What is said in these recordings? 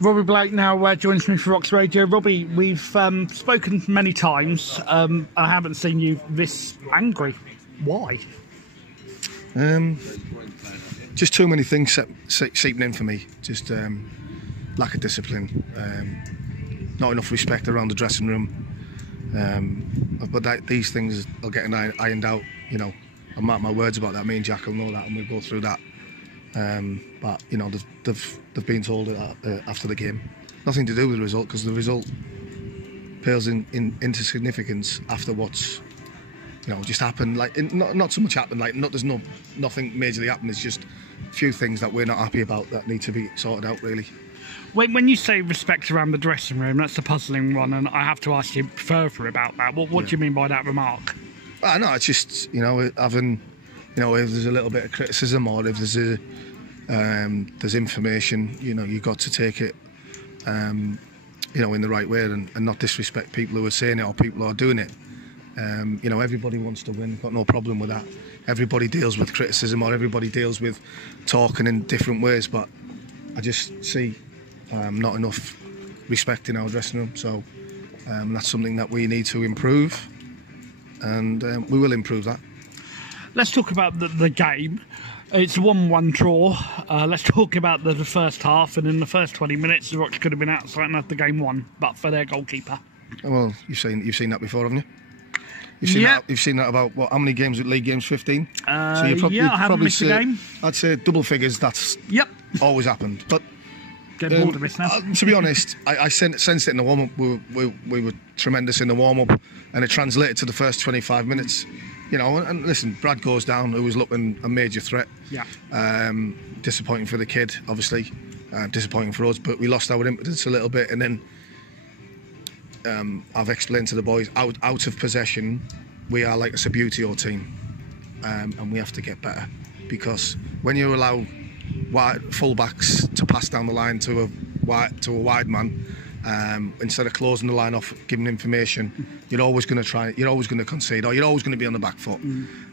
Robbie Blake now joins me for Rocks Radio. Robbie, we've spoken many times. I haven't seen you this angry. Why? Just too many things seeping in for me. Just lack of discipline, not enough respect around the dressing room. But these things will get ironed out. You know, I'll mark my words about that. Me and Jack will know that, and we'll go through that. But you know, they've been told after the game, nothing to do with the result, because the result pales into significance after what's just happened. Like not so much happened. Like there's nothing majorly happened. It's just a few things that we're not happy about that need to be sorted out, really. When you say respect around the dressing room, that's a puzzling one, and I have to ask you further about that. What do you mean by that remark? No, it's just having, if there's a little bit of criticism or if there's information, you've got to take it, in the right way and not disrespect people who are saying it or people who are doing it. Everybody wants to win. Got no problem with that. Everybody deals with criticism or everybody deals with talking in different ways, but I just see not enough respect in our dressing room. So that's something that we need to improve, and we will improve that. Let's talk about the game. It's a 1-1 draw. Let's talk about the first half. And in the first 20 minutes, the Rocks could have been outside and had the game won, but for their goalkeeper. Well, you've seen that before, haven't you? You've seen that about how many games? League games, 15. So I haven't missed a game. I'd say double figures. That's always happened. But get bored of this now. To be honest, I sensed it in the warm up. We were tremendous in the warm up, and it translated to the first 25 minutes. And listen, Brad goes down, who was looking a major threat. Yeah. Disappointing for the kid, obviously. Disappointing for us, but we lost our impetus a little bit, and then I've explained to the boys, out of possession, we are like a Sabutio team, and we have to get better, because when you allow full-backs to pass down the line to a wide man, instead of closing the line off, giving information, you're always going to concede, or you're always going to be on the back foot.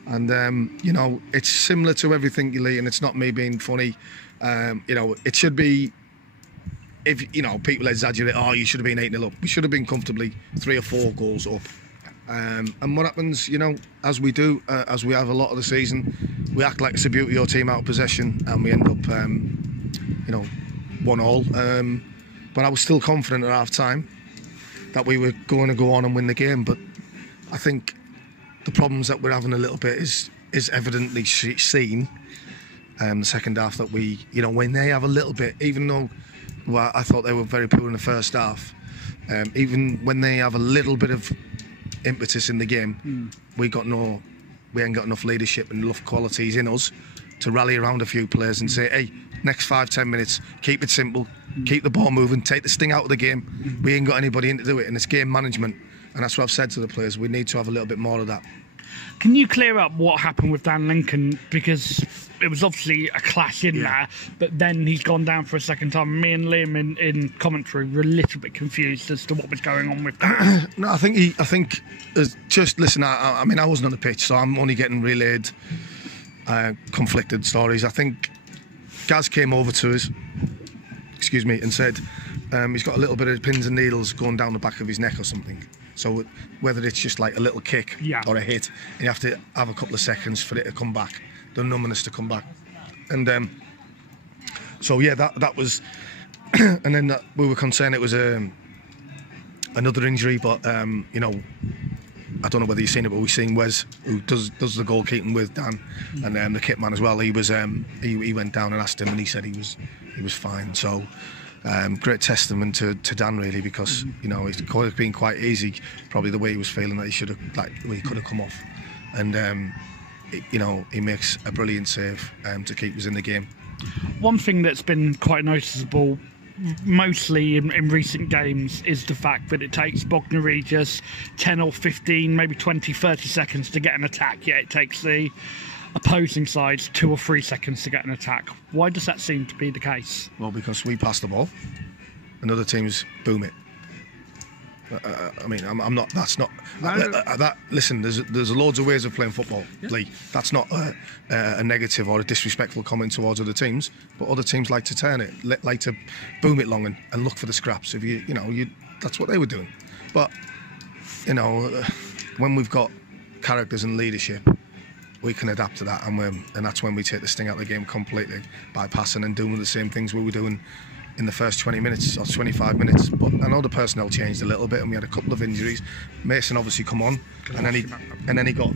And it's similar to everything, Lee, and it's not me being funny. It should be, if people exaggerate, you should have been 8-0 up. We should have been comfortably 3 or 4 goals up. And what happens, as we do, as we have a lot of the season, we act like it's a beauty of team out of possession, and we end up, 1-1. But I was still confident at half time that we were going to go on and win the game. But I think the problems that we're having a little bit is evidently seen. The second half, that we, when they have a little bit, even though I thought they were very poor in the first half, even when they have a little bit of impetus in the game, we ain't got enough leadership and enough qualities in us to rally around a few players and say, hey, next 5-10 minutes, keep it simple, keep the ball moving, take the sting out of the game. We ain't got anybody in to do it, and it's game management. And that's what I've said to the players. We need to have a little bit more of that. Can you clear up what happened with Dan Lincoln? Because it was obviously a clash in there, but then he's gone down for a second time. Me and Liam in commentary were a little bit confused as to what was going on with that. No, I think just listen. I mean, I wasn't on the pitch, so I'm only getting relayed conflicted stories. I think Gaz came over to us, and said he's got a little bit of pins and needles going down the back of his neck or something. So whether it's just like a little kick or a hit, and you have to have a couple of seconds for it to come back, the numbness to come back. And that was, and then we were concerned it was another injury, but I don't know whether you've seen it, but we've seen Wes, who does the goalkeeping with Dan, and the kit man as well. He was he went down and asked him, and he said he was fine. So. Great testament to Dan, really, because it's been quite easy, probably the way he was feeling, that he should have, the way he could have come off, and he makes a brilliant save to keep us in the game. One thing that's been quite noticeable, mostly in recent games, is the fact that it takes Bognor Regis 10 or 15, maybe 20, 30 seconds to get an attack, yet it takes the opposing sides 2 or 3 seconds to get an attack. Why does that seem to be the case? Well, because we pass the ball and other teams boom it. I mean, I'm not. That's not. Listen, there's loads of ways of playing football, Lee. That's not a negative or a disrespectful comment towards other teams. But other teams like to turn it, like to boom it long and look for the scraps. If that's what they were doing. But when we've got characters and leadership, we can adapt to that, and that's when we take the sting out of the game completely by passing and doing the same things we were doing in the first 20 minutes or 25 minutes. But I know the personnel changed a little bit, and we had a couple of injuries. Mason obviously come on, and then he got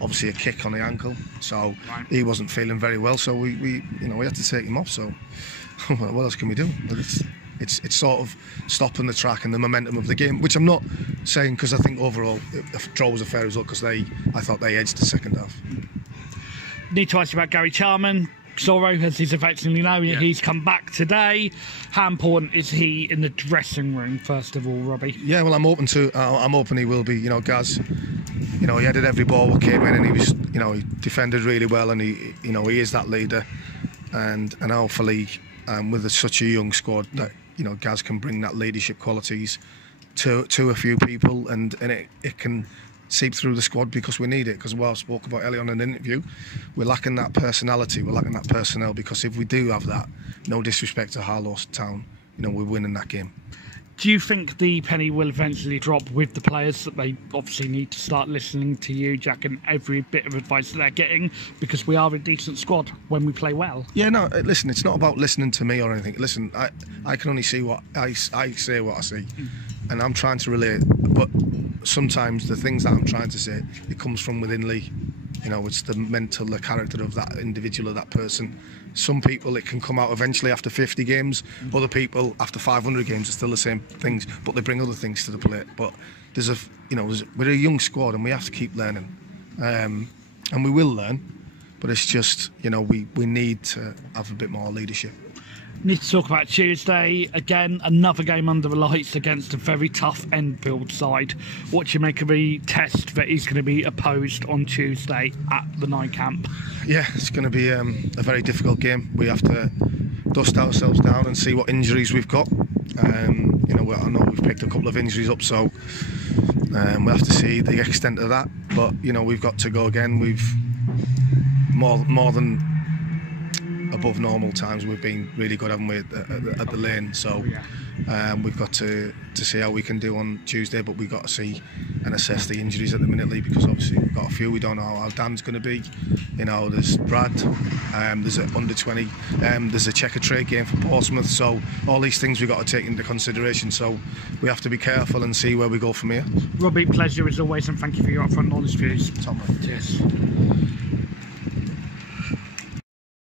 obviously a kick on the ankle, so he wasn't feeling very well. So we had to take him off. So what else can we do? It's sort of stopping the track and the momentum of the game, which I'm not saying, because I think overall the draw was a fair result, because I thought they edged the second half. Need to ask you about Gary Charman. Zorro, as he's affectionately known, he's come back today. How important is he in the dressing room, first of all, Robbie? Yeah, well, I'm hoping he will be. Gaz, he headed every ball that came in, and he was, he defended really well, and he is that leader, and hopefully, with such a young squad, that Gaz can bring that leadership qualities to a few people, and it can seep through the squad, because we need it. Because what I spoke about earlier on in the interview, we're lacking that personality, we're lacking that personnel, because if we do have that, no disrespect to Harlow Town, we're winning that game. Do you think the penny will eventually drop with the players, that they obviously need to start listening to you, Jack, and every bit of advice that they're getting, because we are a decent squad when we play well? Yeah, no, listen, it's not about listening to me or anything. Listen, I can only see what I say what I see, and I'm trying to relate, but sometimes the things that I'm trying to say, it comes from within Lee. It's the mental, the character of that individual, of that person. Some people, it can come out eventually after 50 games. Other people, after 500 games, are still the same things, but they bring other things to the plate. But we're a young squad, and we have to keep learning, and we will learn. But it's just, we need to have a bit more leadership. Need to talk about Tuesday. Again, another game under the lights against a very tough Enfield side. What do you make of the test that is going to be opposed on Tuesday at the Nine Camp? Yeah, it's going to be a very difficult game. We have to dust ourselves down and see what injuries we've got. I know we've picked a couple of injuries up, so we'll have to see the extent of that. But we've got to go again. We've more than above normal times, we've been really good, haven't we, at the lane. So we've got to see how we can do on Tuesday, but we've got to see and assess the injuries at the minute, Lee, because obviously we've got a few. We don't know how Dan's going to be. There's Brad, there's an under-20, there's a checker trade game for Portsmouth, so all these things we've got to take into consideration. So we have to be careful and see where we go from here. Robbie, pleasure as always, and thank you for your upfront honest views. Top man. Cheers.